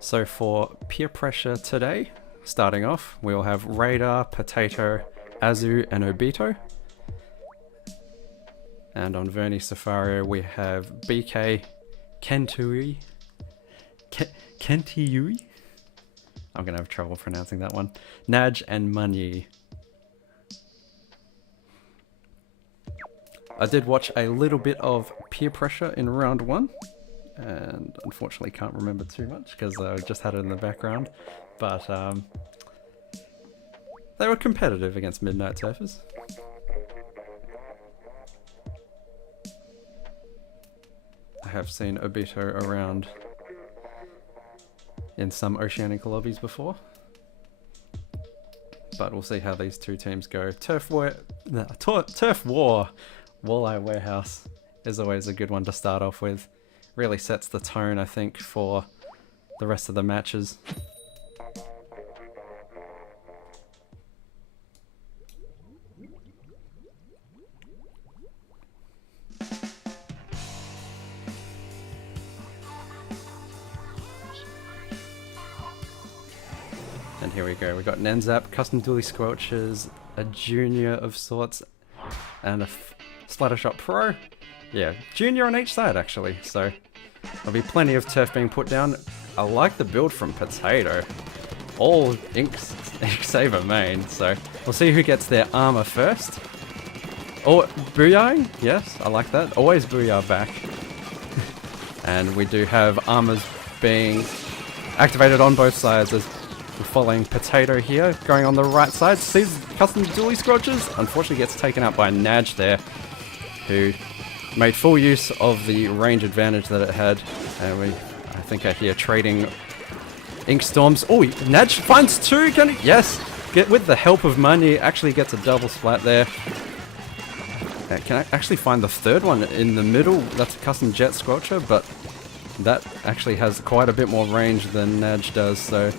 So for Peer Pressure today, starting off, we'll have Radar, Potato, Azu, and Obito. And on VerniySefaro we have BK, Kentui, Kentiui? I'm gonna have trouble pronouncing that one. Naj and Munyi. I did watch a little bit of Peer Pressure in round 1. And unfortunately can't remember too much because I just had it in the background. But they were competitive against Midnight Surfers. I have seen Obito around in some Oceanink lobbies before. But we'll see how these two teams go. Turf War, Walleye Warehouse is always a good one to start off with. Really sets the tone, I think, for the rest of the matches. And here we go, we got Nenzap, Custom Dually Squelches, a Junior of sorts, and a Splattershot Pro. Yeah, Junior on each side actually, so there'll be plenty of turf being put down. I like the build from Potato. All Ink Saver main, so we'll see who gets their armor first. Oh, Booyah, yes, I like that. Always Booyah back. And we do have armors being activated on both sides as we're following Potato here, going on the right side. Sees Custom Dually Squelches, unfortunately gets taken out by Naj there, who made full use of the range advantage that it had, and I think I hear trading Ink Storms. Oh, Naj finds two, can he? Yes! Get with the help of Money, actually gets a double splat there. Can I actually find the third one in the middle? That's a Custom Jet Squelcher, but that actually has quite a bit more range than Naj does, so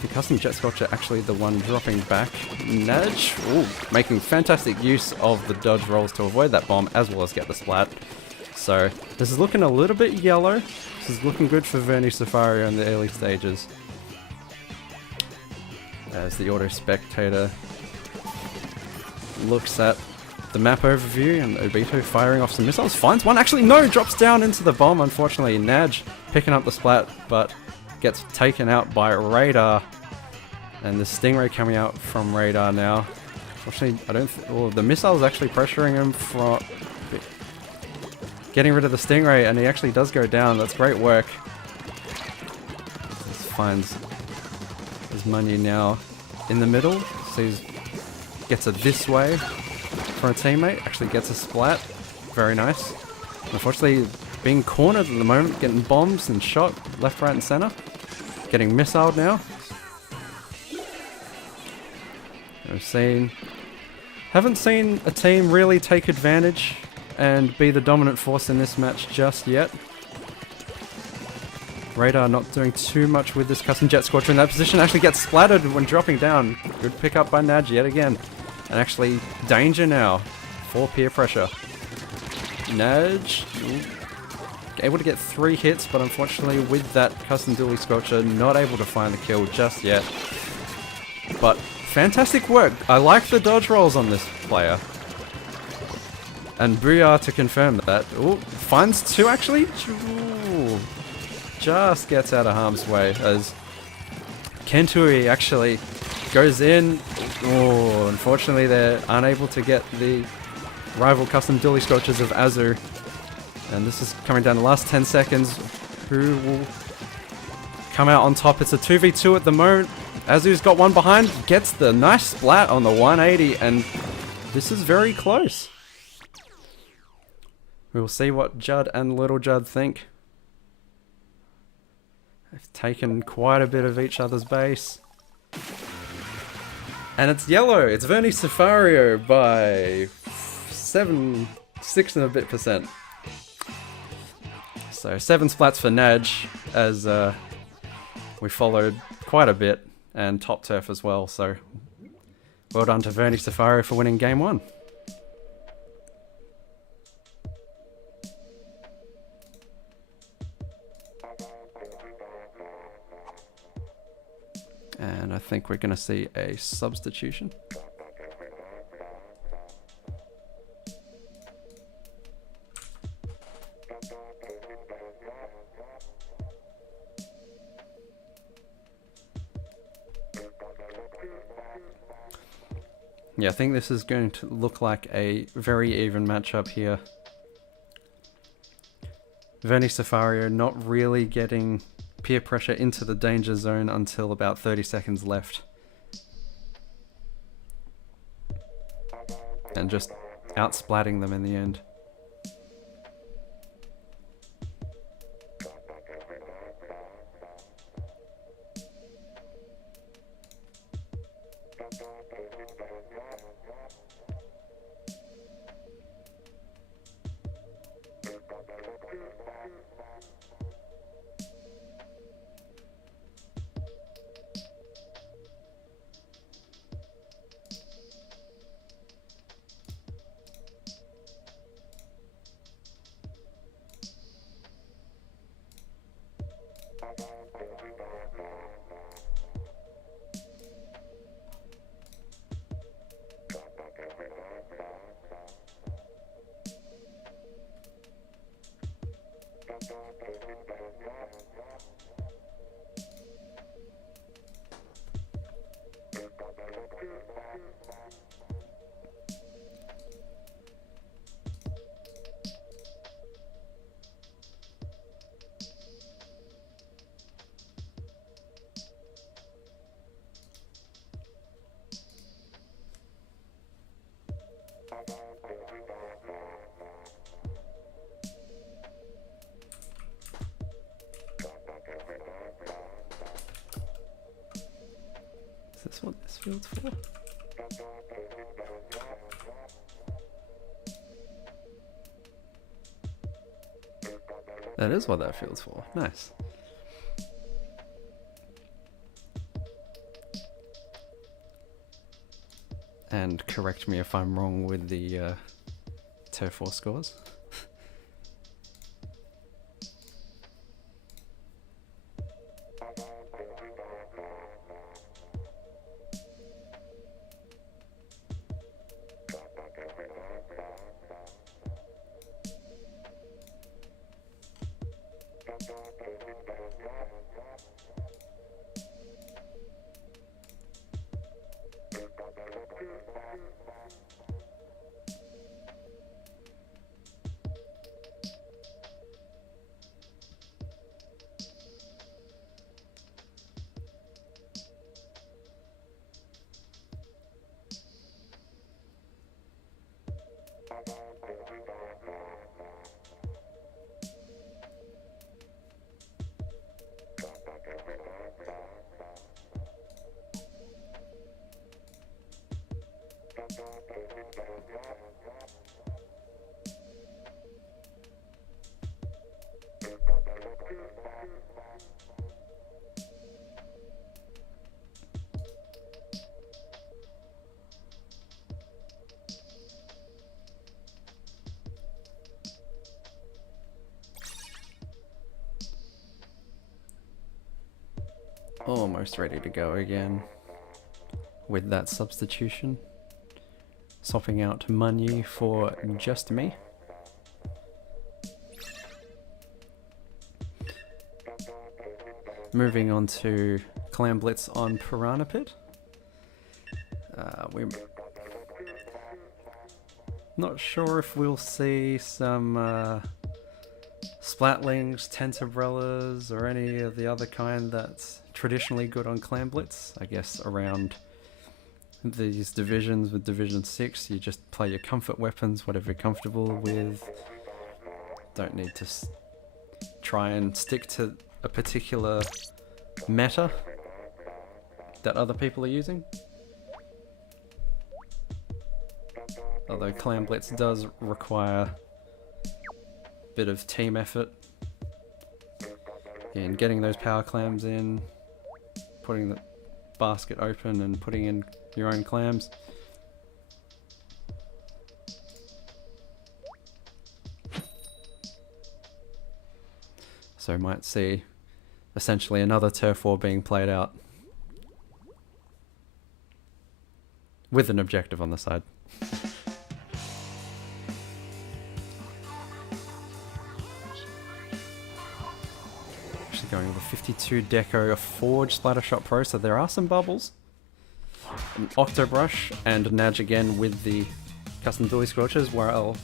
the Custom Jet Squelcher actually the one dropping back. Naj, ooh, making fantastic use of the dodge rolls to avoid that bomb as well as get the splat. So this is looking a little bit yellow. This is looking good for VerniySefaro in the early stages. As the Auto Spectator looks at the map overview and Obito firing off some missiles. Finds one, actually no, drops down into the bomb unfortunately. Naj picking up the splat but gets taken out by Radar, and the Stingray coming out from Radar now. Unfortunately, I don't. Well, the missile's actually pressuring him for getting rid of the Stingray, and he actually does go down. That's great work. This finds his Money now in the middle. Sees gets it this way for a teammate. Actually gets a splat. Very nice. Unfortunately, being cornered at the moment, getting bombs and shot left, right, and center. Getting missiled now. Haven't seen a team really take advantage and be the dominant force in this match just yet. Radar not doing too much with this Custom Jet Squelcher in that position. Actually gets splattered when dropping down. Good pick up by Naj yet again. And actually danger now for Peer Pressure. Naj able to get 3 hits, but unfortunately with that Custom Dually Squelcher not able to find the kill just yet. But fantastic work. I like the dodge rolls on this player. And Booyah to confirm that. Ooh, finds 2 actually. Ooh, just gets out of harm's way as Kentui actually goes in. Oh, unfortunately they're unable to get the rival Custom Dually Squelchers of Azu. And this is coming down the last 10 seconds. Who will come out on top? It's a 2v2 at the moment. Azu's got one behind, gets the nice splat on the 180, and this is very close. We will see what Judd and Little Judd think. They've taken quite a bit of each other's base. And it's yellow. It's VerniySefaro by 6 and a bit percent. So 7 splats for Naj as we followed quite a bit, and top turf as well. So well done to VerniySefaro for winning game 1. And I think we're going to see a substitution. Yeah, I think this is going to look like a very even matchup here. VerniySefaro not really getting Pier Pressure into the danger zone until about 30 seconds left. And just outsplatting them in the end. Is this what this field's for? That is what that field's for. Nice. And correct me if I'm wrong with the Tier 4 scores. Almost ready to go again with that substitution. Swapping out Money for Just Me. Moving on to Clam Blitz on Piranha Pit. We're not sure if we'll see some Splatlings, Tenterbrellas, or any of the other kind that's traditionally good on Clam Blitz. I guess around these divisions with Division 6, you just play your comfort weapons, whatever you're comfortable with. Don't need to try and stick to a particular meta that other people are using. Although Clam Blitz does require a bit of team effort in getting those power clams in, putting the basket open and putting in your own clams. So might see essentially another Tier 4 being played out. with an objective on the side. Actually going with a 52 deco, a Forge Splatter Shot Pro, so there are some bubbles. An Octobrush and Naj again with the custom dually scorchers, while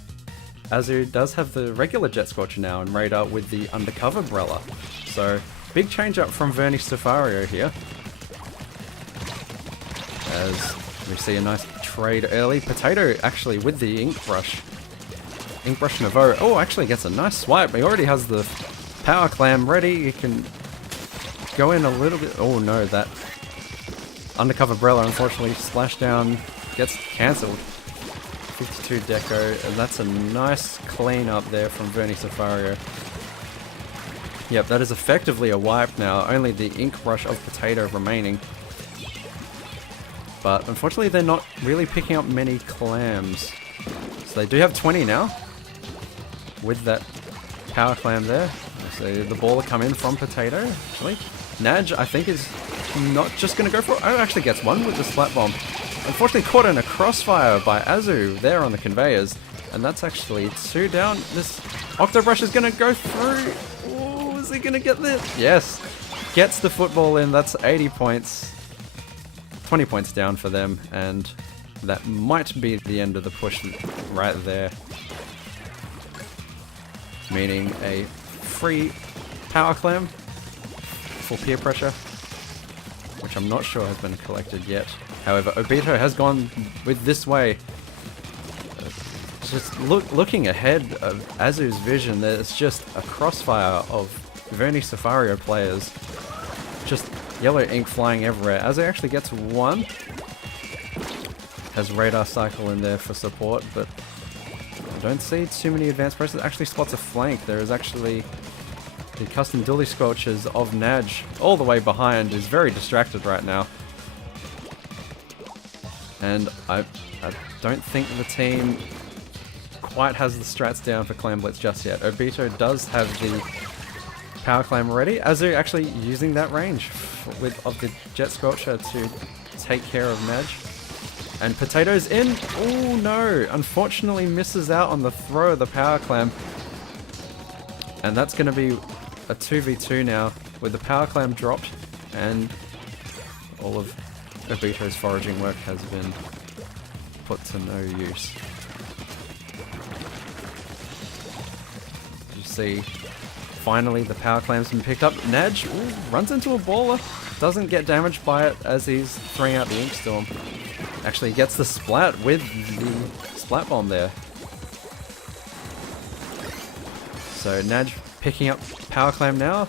Azu does have the regular Jet Scorcher now and Radar with the undercover Brella. So big change up from VerniySefaro here. As we see a nice trade early. Potato actually with the Ink Brush. Ink Brush Nouveau. Oh, actually gets a nice swipe. He already has the Power Clam ready. He can go in a little bit. Oh no, that undercover Brella unfortunately splashdown gets cancelled. 52 deco, and that's a nice clean up there from VerniySefaro. Yep, that is effectively a wipe now. Only the Ink Brush of Potato remaining. But unfortunately they're not really picking up many clams. So they do have 20 now. With that Power Clam there. So the ball will come in from Potato, actually. Naj, I think, is not just going to go for it. Oh, actually gets one with the Splat Bomb. Unfortunately caught in a crossfire by Azu there on the conveyors. And that's actually 2 down. This Octobrush is going to go through. Oh, is he going to get this? Yes. Gets the football in. That's 80 points. 20 points down for them. And that might be the end of the push right there. Meaning a free Power Clam for Peer Pressure, which I'm not sure has been collected yet. However, Obito has gone with this way. Just looking ahead of Azu's vision, there's just a crossfire of VerniySefaro players. Just yellow ink flying everywhere. Azu actually gets one. Has Radar Cycle in there for support, but I don't see too many advanced presses. Actually spots a flank. There is actually the custom dually scorchers of Naj all the way behind. Is very distracted right now. And I don't think the team quite has the strats down for Clam Blitz just yet. Obito does have the Power Clam ready. Azu actually using that range of the Jet Scorcher to take care of Naj. And Potato's in. Oh no! Unfortunately misses out on the throw of the Power Clam. And that's going to be a 2v2 now with the Power Clam dropped and all of Obito's foraging work has been put to no use. You see, finally the Power Clam's been picked up. Naj runs into a baller, doesn't get damaged by it as he's throwing out the Ink Storm. Actually gets the splat with the Splat Bomb there. So Naj picking up Power Clam now.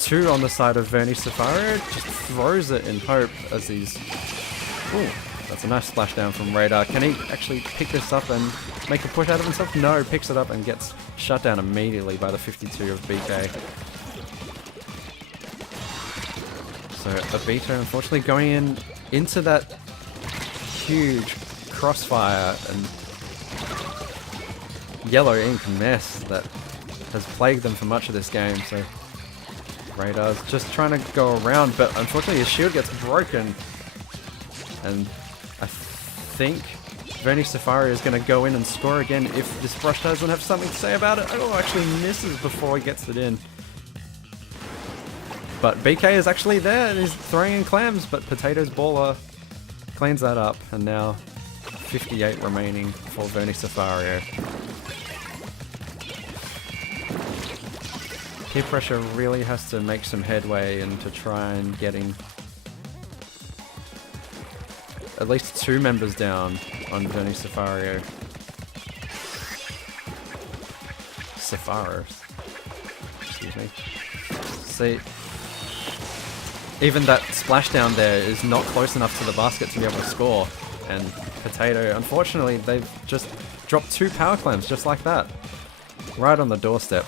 2 on the side of VerniySefaro, just throws it in hope as he's... Ooh, that's a nice splashdown from Radar. Can he actually pick this up and make a push out of himself? No, picks it up and gets shut down immediately by the 52 of BK. So Obito unfortunately going into that huge crossfire and yellow ink mess that has plagued them for much of this game. So Radar's just trying to go around, but unfortunately his shield gets broken. And I think VerniySefaro is going to go in and score again if this brush doesn't have something to say about it. Oh, actually misses before he gets it in. But BK is actually there and is throwing in clams, but Potato's baller cleans that up. And now 58 remaining for VerniySefaro. Peer Pressure really has to make some headway into try and getting at least 2 members down on VerniySefaro. Excuse me. See, even that splashdown there is not close enough to the basket to be able to score. And Potato, unfortunately, they've just dropped 2 Power Clams just like that. Right on the doorstep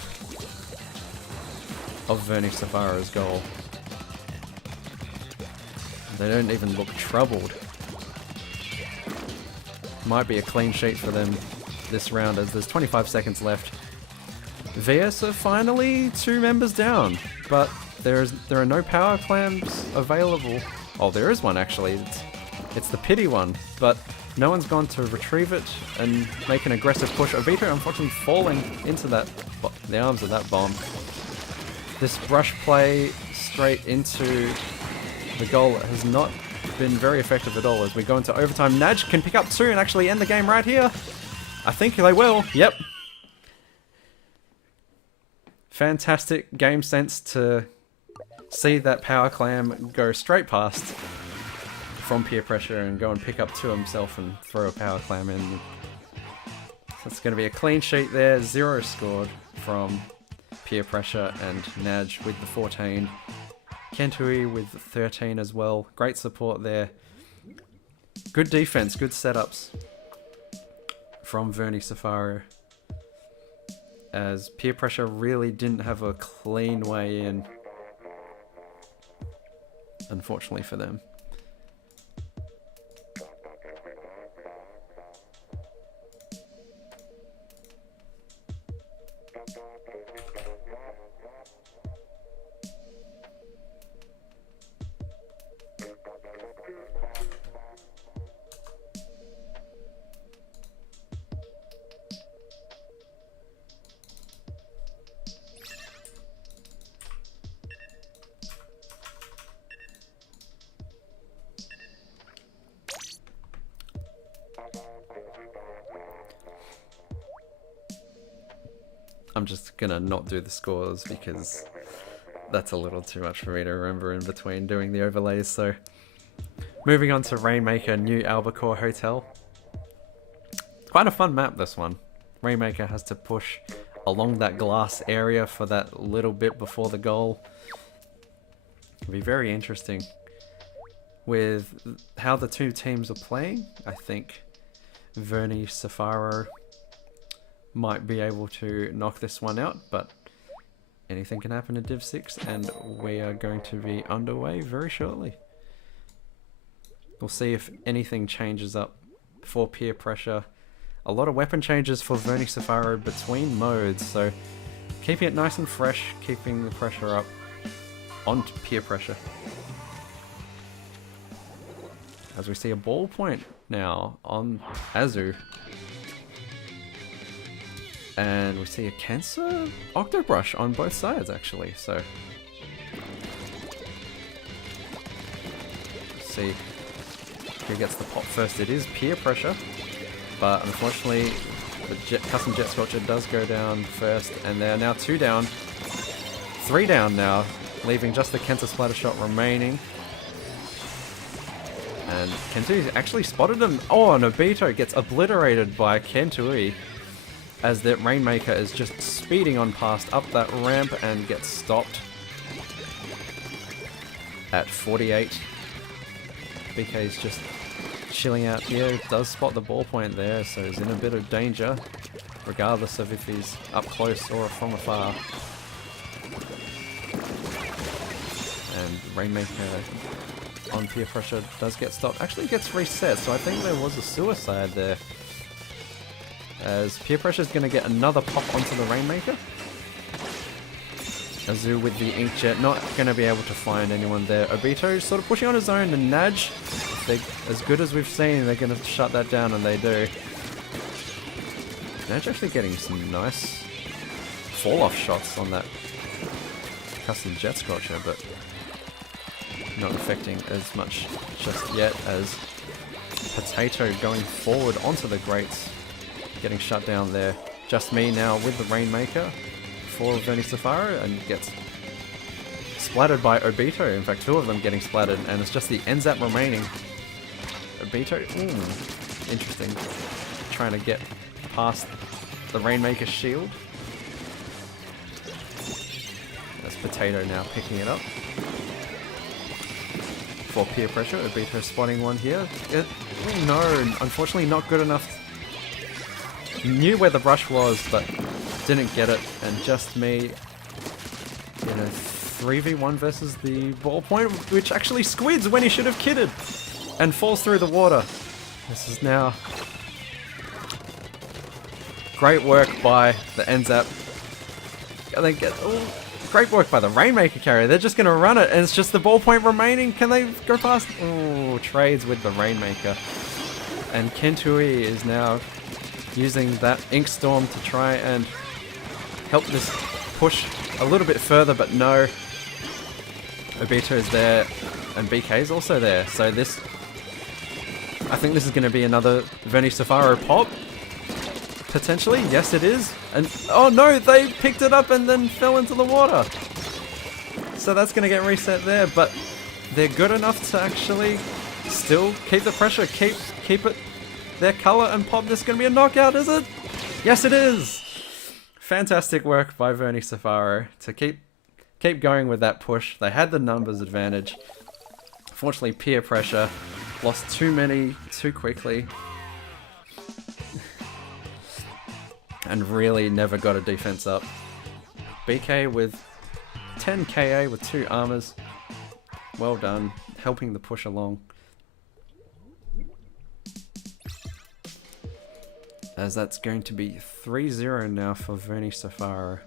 of VerniySefaro's goal. They don't even look troubled. Might be a clean sheet for them this round as there's 25 seconds left. VS are finally 2 members down, but there are no Power Clams available. Oh, there is one actually. It's It's the pity one, but no one's gone to retrieve it and make an aggressive push. Obito unfortunately falling into the arms of that bomb. This rush play straight into the goal has not been very effective at all as we go into overtime. Naj can pick up 2 and actually end the game right here. I think they will. Yep. Fantastic game sense to see that power clam go straight past from Peer Pressure and go and pick up 2 himself and throw a power clam in. So it's going to be a clean sheet there. 0 scored from Peer Pressure and Naj with the 14. Kentui with 13 as well. Great support there. Good defense, good setups from VerniySefaro, as Peer Pressure really didn't have a clean way in, unfortunately for them. I'm just gonna not do the scores because that's a little too much for me to remember in between doing the overlays. So moving on to Rainmaker New Albacore Hotel. Quite a fun map, this one. Rainmaker has to push along that glass area for that little bit before the goal. It'll be very interesting with how the 2 teams are playing. I think VerniySefaro might be able to knock this one out, but anything can happen in Div 6, and we are going to be underway very shortly. We'll see if anything changes up for Peer Pressure. A lot of weapon changes for VerniySefaro between modes, so keeping it nice and fresh, keeping the pressure up on Peer Pressure. As we see a ballpoint now on Azu. And we see a Cancer Octobrush on both sides, actually, so see who gets the pop first. It is Peer Pressure, but unfortunately the custom Jet Scorcher does go down first, and they're now 2 down, 3 down now, leaving just the Kenta Splatter Shot remaining. And Kentui actually spotted him. Oh, and Obito gets obliterated by Kentui, as that Rainmaker is just speeding on past up that ramp and gets stopped at 48. BK's just chilling out here, does spot the ballpoint there, so he's in a bit of danger, regardless of if he's up close or from afar. And Rainmaker on Peer Pressure does get stopped, actually gets reset, so I think there was a suicide there, as Peer Pressure is going to get another pop onto the Rainmaker. Azu with the Inkjet, not going to be able to find anyone there. Obito sort of pushing on his own, and Naj, as good as we've seen, they're going to shut that down, and they do. Naj actually getting some nice fall-off shots on that custom Jet Scorcher, but not affecting as much just yet, as Potato going forward onto the grates, getting shut down there. Just me now with the Rainmaker for VerniySefaro, and gets splattered by Obito. In fact, 2 of them getting splattered, and it's just the NZAP remaining. Obito, interesting, trying to get past the Rainmaker shield. That's Potato now picking it up for Peer Pressure. Obito spotting one here. No, unfortunately not good enough. Knew where the brush was, but didn't get it, and just me in a 3v1 versus the ballpoint, which actually squids when he should have kidded, and falls through the water. This is now great work by the NZAP. They get Great work by the Rainmaker carrier. They're just going to run it, and it's just the ballpoint remaining. Can they go past? Oh, trades with the Rainmaker. And Kentui is now using that Ink Storm to try and help this push a little bit further, but no. Obito is there, and BK is also there. So this, I think this is going to be another VerniySefaro pop. Potentially, yes it is. And oh no, they picked it up and then fell into the water. So that's going to get reset there, but they're good enough to actually still keep the pressure, keep it their color and pop. This is going to be a knockout, is it? Yes it is. Fantastic work by VerniySefaro to keep going with that push. They had the numbers advantage. Unfortunately, Pier Pressure lost too many too quickly. And really never got a defense up. BK with 10 KA with 2 armors. Well done, helping the push along. As that's going to be 3-0 now for VerniySefaro.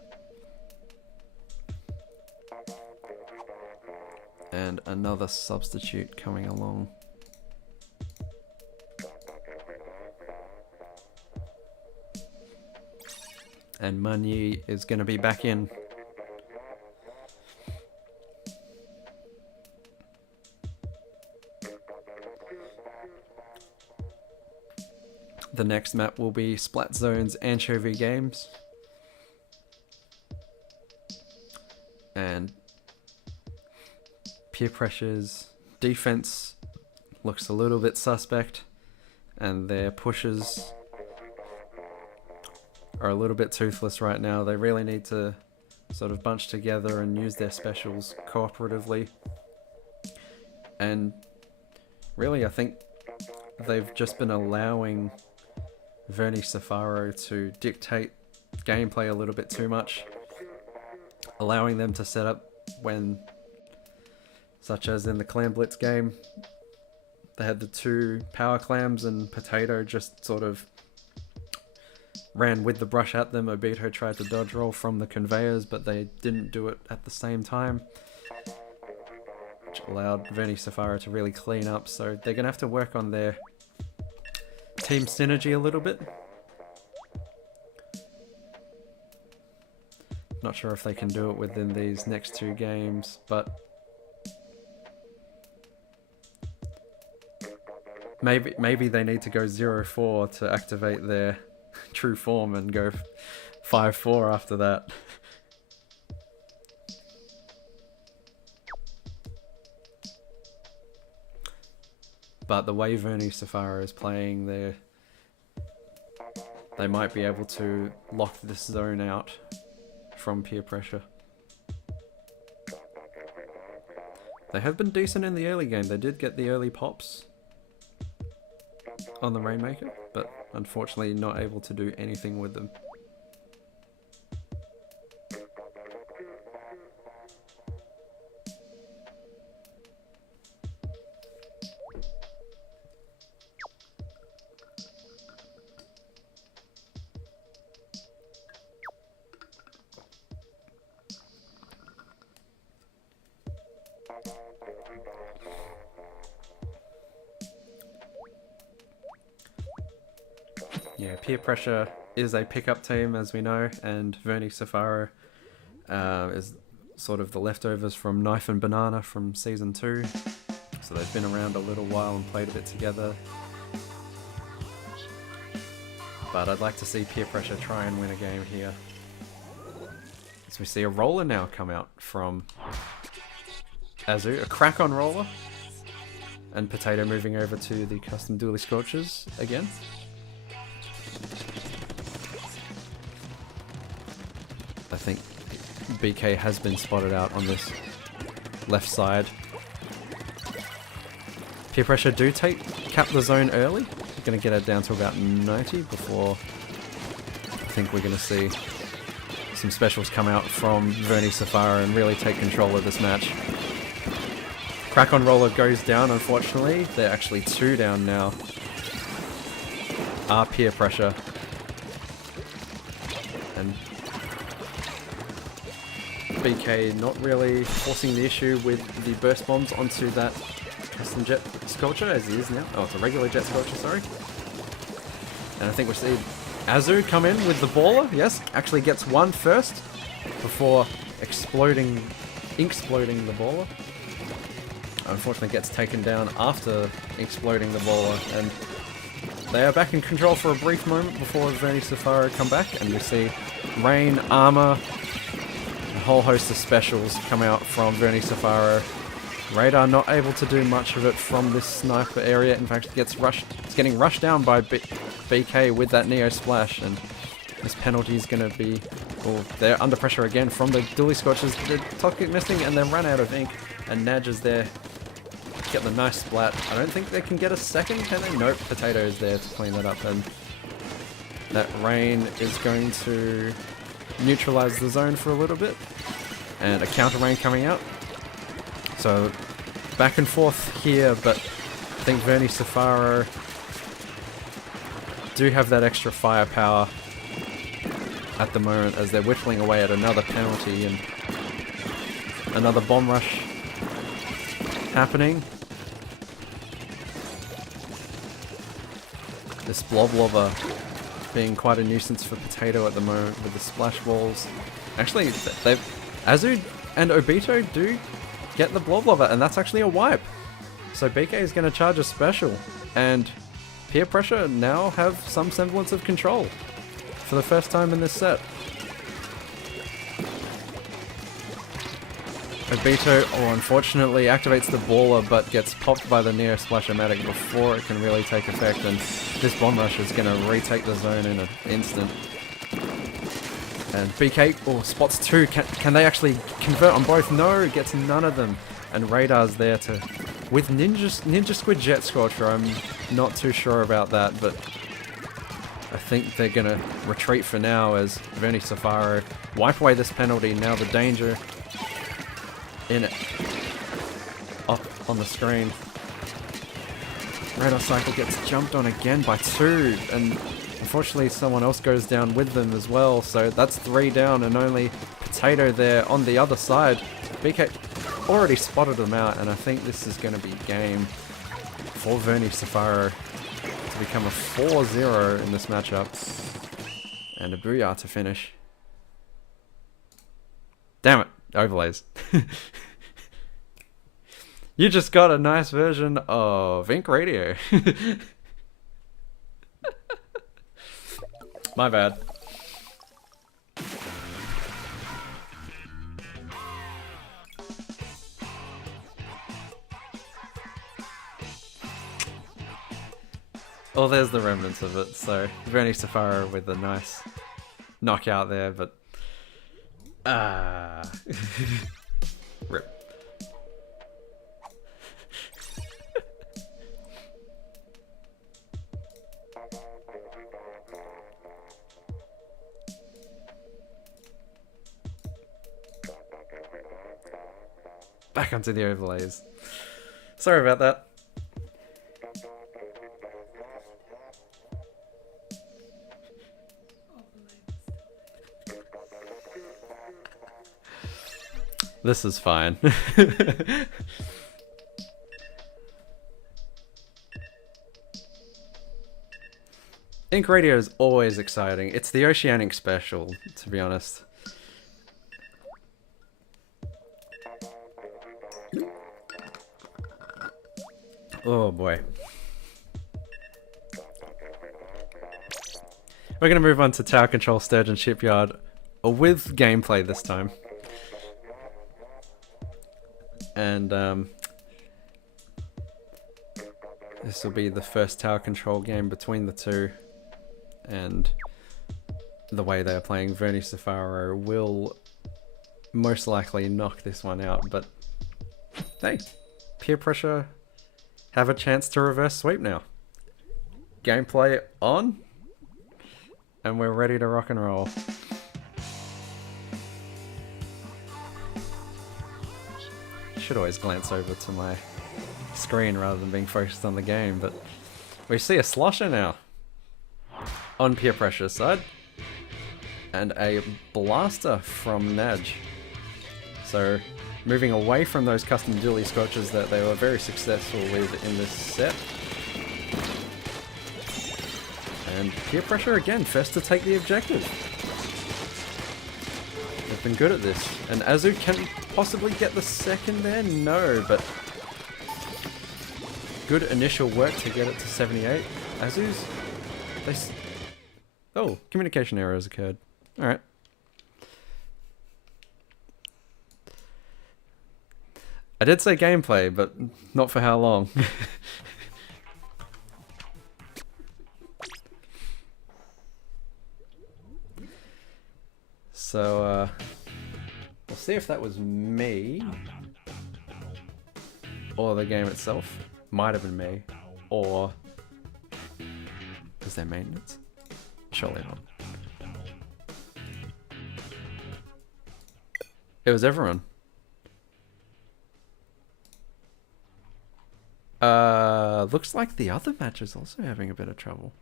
And another substitute coming along. And Munyi is going to be back in. The next map will be Splat Zone's Anchovy Games. And Pier Pressure's defense looks a little bit suspect. And their pushes are a little bit toothless right now. They really need to sort of bunch together and use their specials cooperatively. And really, I think they've just been allowing VerniySefaro to dictate gameplay a little bit too much, allowing them to set up when, such as in the Clam Blitz game, they had the 2 power clams and Potato just sort of ran with the brush at them. Obito tried to dodge roll from the conveyors, but they didn't do it at the same time, which allowed VerniySefaro to really clean up. So they're going to have to work on their team synergy a little bit. Not sure if they can do it within these next 2 games, but maybe they need to go 0-4 to activate their true form and go 5-4 after that. But the way VerniySefaro is playing, they might be able to lock this zone out from Pier Pressure. They have been decent in the early game. They did get the early pops on the Rainmaker, but unfortunately not able to do anything with them. Yeah, Pier Pressure is a pickup team, as we know, and VerniySefaro is sort of the leftovers from Knife and Banana from Season 2. So they've been around a little while and played a bit together. But I'd like to see Pier Pressure try and win a game here. As we see a roller now come out from Azu, a crack on roller. And Potato moving over to the custom dually scorches again. I think BK has been spotted out on this left side. Pier Pressure do cap the zone early. Going to get it down to about 90 before I think we're going to see some specials come out from VerniySefaro and really take control of this match. Crack on roller goes down, unfortunately. They're actually 2 down now. Pier Pressure. BK not really forcing the issue with the burst bombs onto that custom jet sculpture as he is now. Oh, it's a regular jet sculpture, sorry. And I think we'll see Azu come in with the baller. Yes, actually gets one first before exploding the baller. Unfortunately gets taken down after exploding the baller, and they are back in control for a brief moment before VerniySefaro come back, and we see rain, armor, a whole host of specials come out from VerniySefaro. Radar not able to do much of it from this sniper area. In fact, it's getting rushed down by BK with that Neo Splash, and this penalty is going to be... Well, they're under pressure again from the dually scorches. They're toxic missing and they're run out of ink, and Naj is there to get the nice splat. I don't think they can get a second, can they? Nope, Potato is there to clean that up, and that rain is going to neutralize the zone for a little bit, and a counter rain coming out. So back and forth here, but I think VerniySefaro do have that extra firepower at the moment as they're whittling away at another penalty and another bomb rush happening. This blob lobber being quite a nuisance for Potato at the moment with the splash walls. Actually, Azu and Obito do get the blob lobber, and that's actually a wipe. So BK is going to charge a special, and Pier Pressure now have some semblance of control for the first time in this set. Obito, unfortunately, activates the baller but gets popped by the Neo Splash-O-Matic before it can really take effect, and this bomb rush is going to retake the zone in an instant. And BK spots two. Can they actually convert on both? No, gets none of them. And Radar's there to... With Ninja Squid Jet Scorcher, I'm not too sure about that, but I think they're going to retreat for now as VerniySefaro wipe away this penalty. Now the danger in it. Up on the screen. Radar Cycle gets jumped on again by two, and unfortunately someone else goes down with them as well, so that's 3 down and only Potato there on the other side. BK already spotted them out, and I think this is going to be game for VerniySefaro to become a 4-0 in this matchup. And a booyah to finish. Damn it, overlays. You just got a nice version of Ink Radio. My bad. Well, there's the remnants of it, so VerniySefaro with a nice knockout there, but... Rip. Back onto the overlays. Sorry about that. This is fine. Ink Radio is always exciting. It's the Oceanink special, to be honest. Oh boy. We're going to move on to Tower Control Sturgeon Shipyard with gameplay this time. And this will be the first tower control game between the two, and the way they are playing, VerniySefaro will most likely knock this one out, but hey, Pier Pressure have a chance to reverse sweep now. Gameplay on, and we're ready to rock and roll. Should always glance over to my screen rather than being focused on the game, but we see a slosher now on Pier Pressure's side, and a blaster from Naj. So moving away from those custom dually squelches that they were very successful with in this set. And Peer Pressure again, first to take the objective. They've been good at this. And Azu can possibly get the second there? No, but good initial work to get it to 78. Azu's... Oh, communication error has occurred. Alright. I did say gameplay, but not for how long. So, we'll see if that was me, or the game itself. Might have been me, or is there maintenance? Surely not. It was everyone. Looks like the other match is also having a bit of trouble.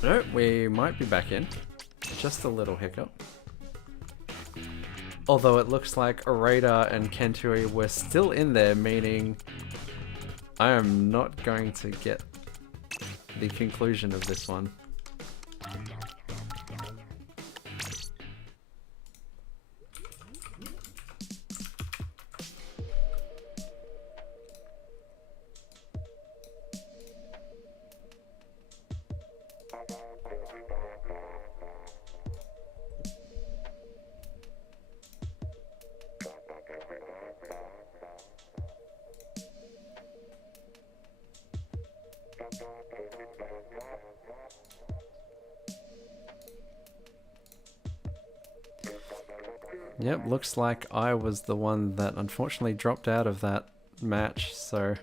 No, we might be back in. Just a little hiccup. Although it looks like Radar and Kentui were still in there, meaning I am not going to get the conclusion of this one. Yep, looks like I was the one that unfortunately dropped out of that match, so...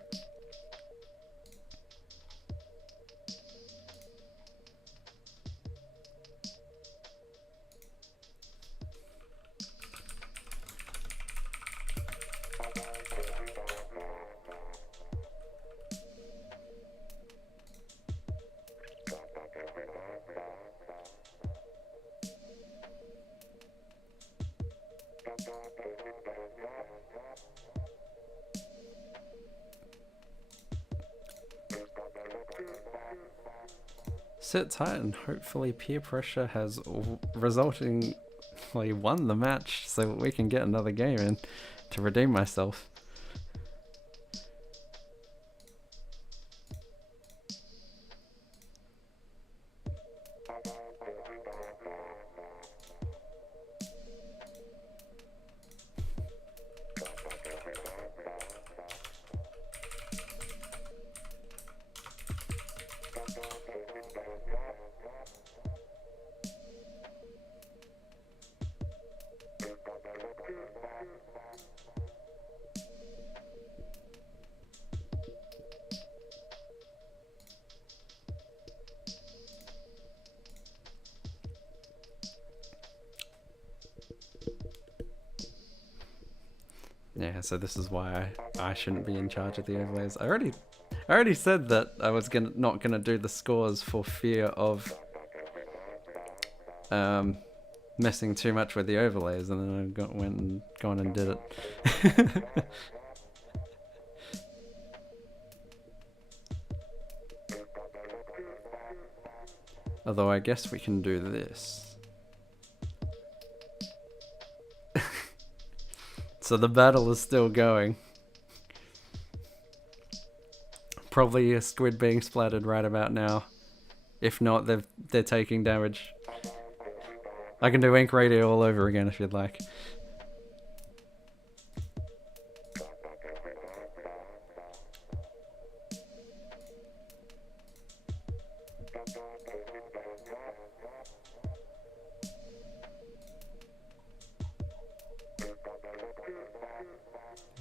Sit tight and hopefully Peer Pressure has resultingly won the match so that we can get another game in to redeem myself. Yeah, so this is why I shouldn't be in charge of the overlays. I already said that I was not gonna do the scores for fear of messing too much with the overlays, and then I went and gone and did it. Although I guess we can do this. So the battle is still going. Probably a squid being splattered right about now. If not, they're taking damage. I can do Ink Radio all over again if you'd like.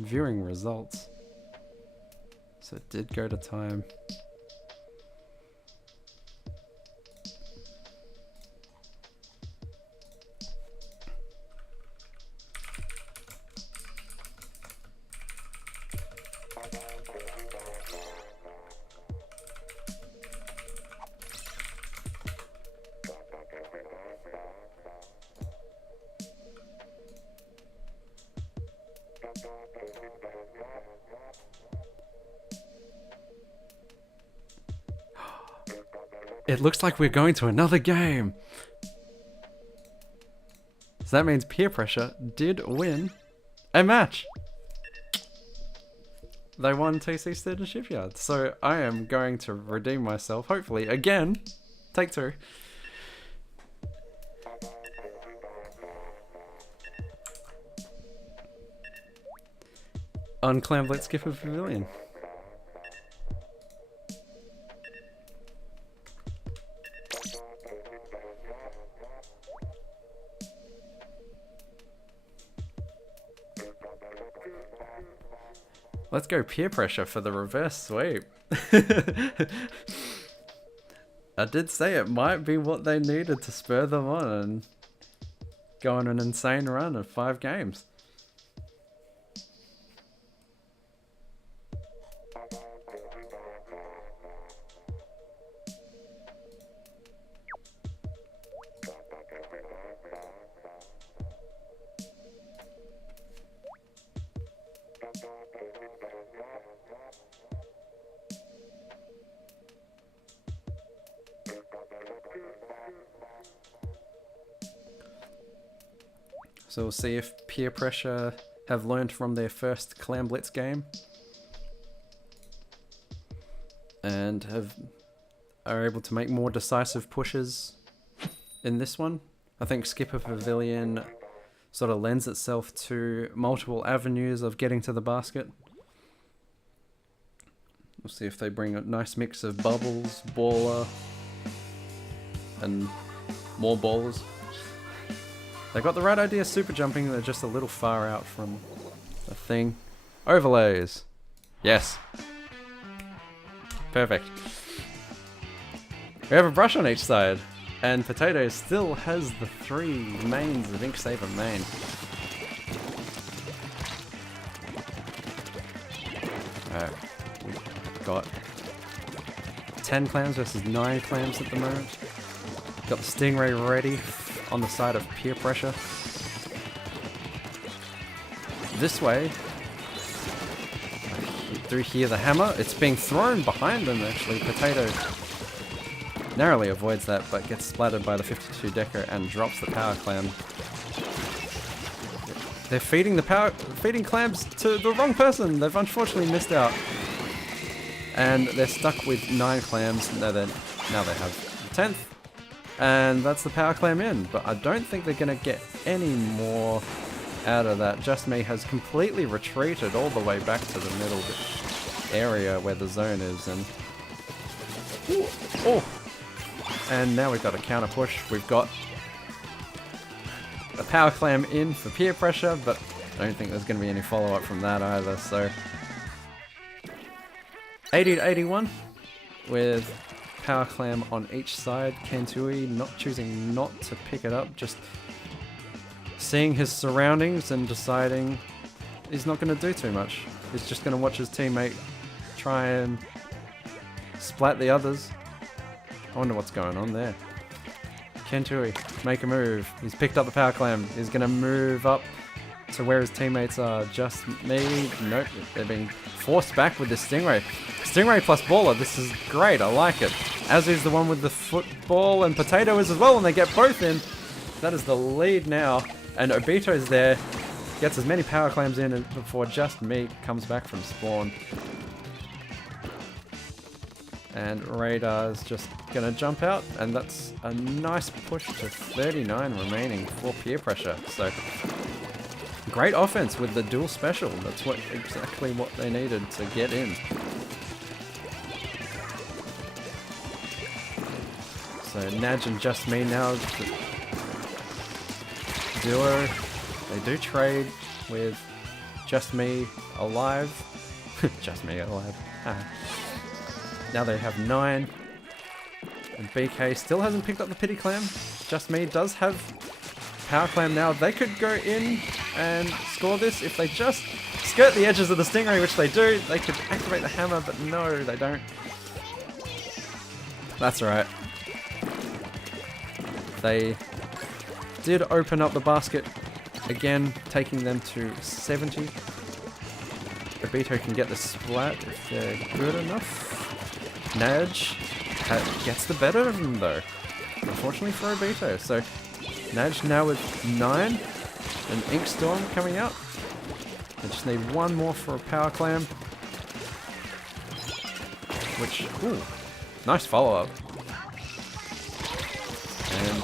Viewing results. So it did go to time. It looks like we're going to another game. So that means Peer Pressure did win a match. They won TC Sturgeon Shipyard. So I am going to redeem myself, hopefully, again. Take two. On Clam Blitz Skipper Pavilion. Let's go Peer Pressure for the reverse sweep. I did say it might be what they needed to spur them on and go on an insane run of 5 games. So we'll see if Peer Pressure have learned from their first Clam Blitz game and are able to make more decisive pushes in this one. I think Skipper Pavilion sort of lends itself to multiple avenues of getting to the basket. We'll see if they bring a nice mix of bubbles, baller, and more ballers. They got the right idea super jumping, they're just a little far out from the thing. Overlays. Yes. Perfect. We have a brush on each side, and Potato still has the 3 mains of Ink Saver main. Alright, we've got 10 clams versus 9 clams at the moment. Got the Stingray ready on the side of Peer Pressure. This way, I do hear the hammer. It's being thrown behind them actually. Potato narrowly avoids that, but gets splattered by the 52 decker and drops the power clam. They're feeding clams to the wrong person. They've unfortunately missed out, and they're stuck with 9 clams. Now they have 10th. And that's the power clam in, but I don't think they're going to get any more out of that. Just Me has completely retreated all the way back to the middle area where the zone is, and and now we've got a counter push. We've got a power clam in for Peer Pressure, but I don't think there's going to be any follow-up from that either. So 80 to 81 with power clam on each side. Kentui choosing not to pick it up, just seeing his surroundings and deciding he's not going to do too much. He's just going to watch his teammate try and splat the others. I wonder what's going on there. Kentui, make a move. He's picked up the power clam. He's going to move up to where his teammates are. Just Me, nope, they're being forced back with the Stingray. Stingray plus Baller, this is great, I like it. As is the one with the football, and Potato is as well, and they get both in. That is the lead now, and Obito's there. Gets as many power clams in before Just Me comes back from spawn. And Radar's just gonna jump out, and that's a nice push to 39 remaining for Peer Pressure. So great offense with the dual special. That's exactly what they needed to get in. So Naj and Just Me now, the duo, they do trade with Just Me alive. Just me alive. Now they have 9. And BK still hasn't picked up the pity clam. Just me does have power clam now. They could go in and score this if they just skirt the edges of the stingray, which they do. They could activate the hammer, but no, they don't. That's right. They did open up the basket again, taking them to 70. Obito can get the splat if they're good enough. Naj gets the better of them though, unfortunately for Obito. So Naj now with 9, and Ink Storm coming out. They just need one more for a power clam. Which, ooh, nice follow-up. And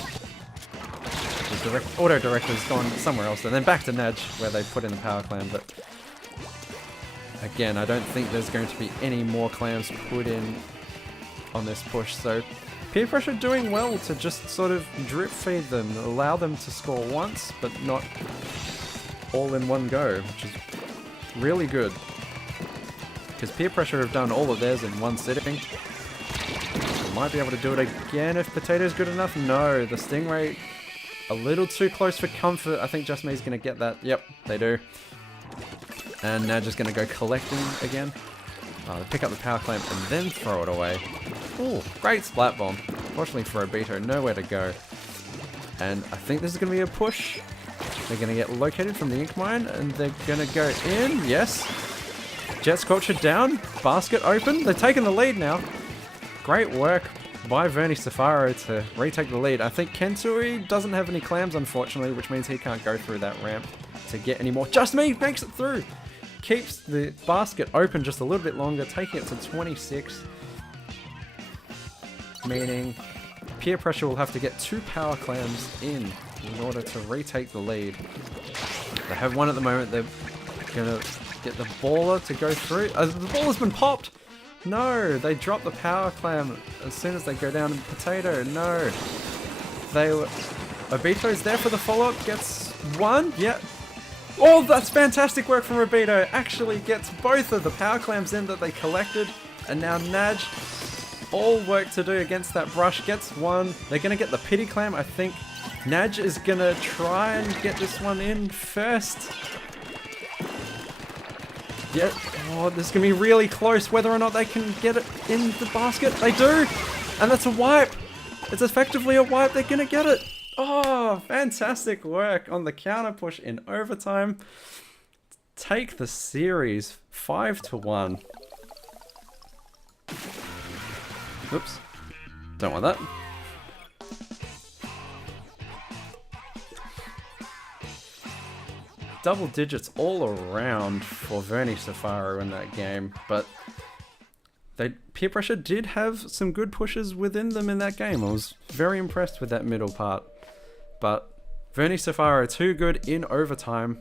the auto-director's gone somewhere else, and then back to Naj where they put in the power clam, but again, I don't think there's going to be any more clams put in on this push, so Peer Pressure doing well to just sort of drip feed them, allow them to score once, but not all in one go, which is really good. Because Peer Pressure have done all of theirs in one sitting. Might be able to do it again if Potato's good enough. No, the Stingray a little too close for comfort. I think Just Me's going to get that. Yep, they do. And now just going to go collecting again. They pick up the power clamp and then throw it away. Ooh, great splat bomb. Fortunately for Obito, nowhere to go. And I think this is going to be a push. They're going to get located from the ink mine and they're going to go in. Yes. Jet Scorcher down. Basket open. They're taking the lead now. Great work by VerniySefaro to retake the lead. I think Kentui doesn't have any clams, unfortunately, which means he can't go through that ramp to get any more. Just Me makes it through. Keeps the basket open just a little bit longer, taking it to 26. Meaning Peer Pressure will have to get 2 power clams in order to retake the lead. They have one at the moment. They're going to get the baller to go through. The baller's been popped. No, they drop the power clam as soon as they go down. Potato, no. Obito's there for the follow-up, gets 1, yeah. Oh, that's fantastic work from Obito. Actually gets both of the power clams in that they collected. And now Naj, all work to do against that brush, gets 1. They're going to get the pity clam, I think. Naj is going to try and get this one in first. Yeah, oh, this is going to be really close whether or not they can get it in the basket. They do! And that's a wipe! It's effectively a wipe, they're going to get it! Oh, fantastic work on the counter push in overtime. Take the series 5-1. Oops. Don't want that. Double digits all around for VerniySefaro in that game, but Peer Pressure did have some good pushes within them in that game. I was very impressed with that middle part. But VerniySefaro too good in overtime.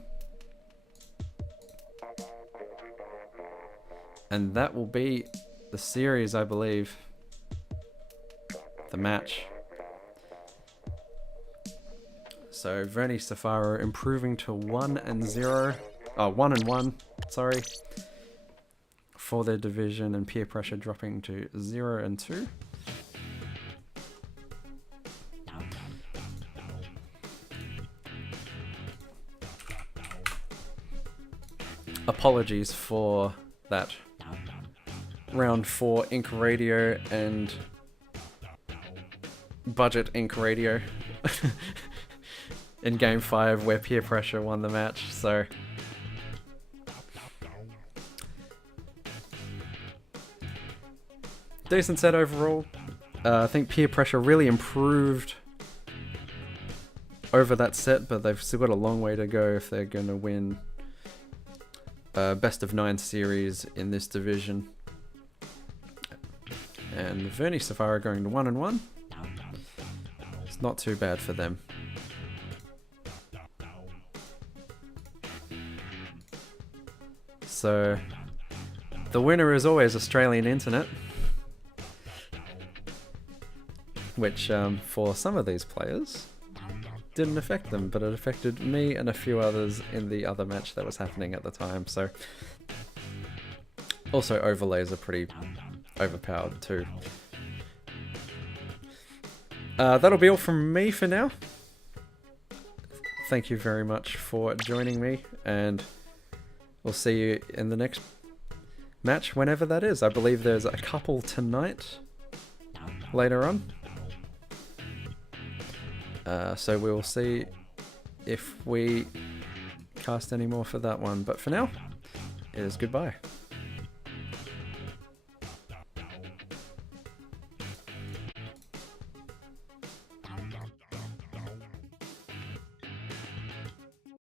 And that will be the series, I believe. The match. So VerniySefaro improving to 1-0. Oh, 1-1, sorry. For their division, and Peer Pressure dropping to 0-2. Apologies for that round 4 Ink Radio and budget Ink Radio in game 5 where Peer Pressure won the match, so decent set overall. I think Peer Pressure really improved over that set, but they've still got a long way to go if they're going to win best of 9 series in this division. And VerniySefaro going to 1-1. It's not too bad for them. So the winner is always Australian Internet, which for some of these players didn't affect them, but it affected me and a few others in the other match that was happening at the time. So Also, overlays are pretty overpowered too. That'll be all from me for now. Thank you very much for joining me, and we'll see you in the next match, whenever that is. I believe there's a couple tonight, later on. So we'll see if we cast any more for that one. But for now, it is goodbye.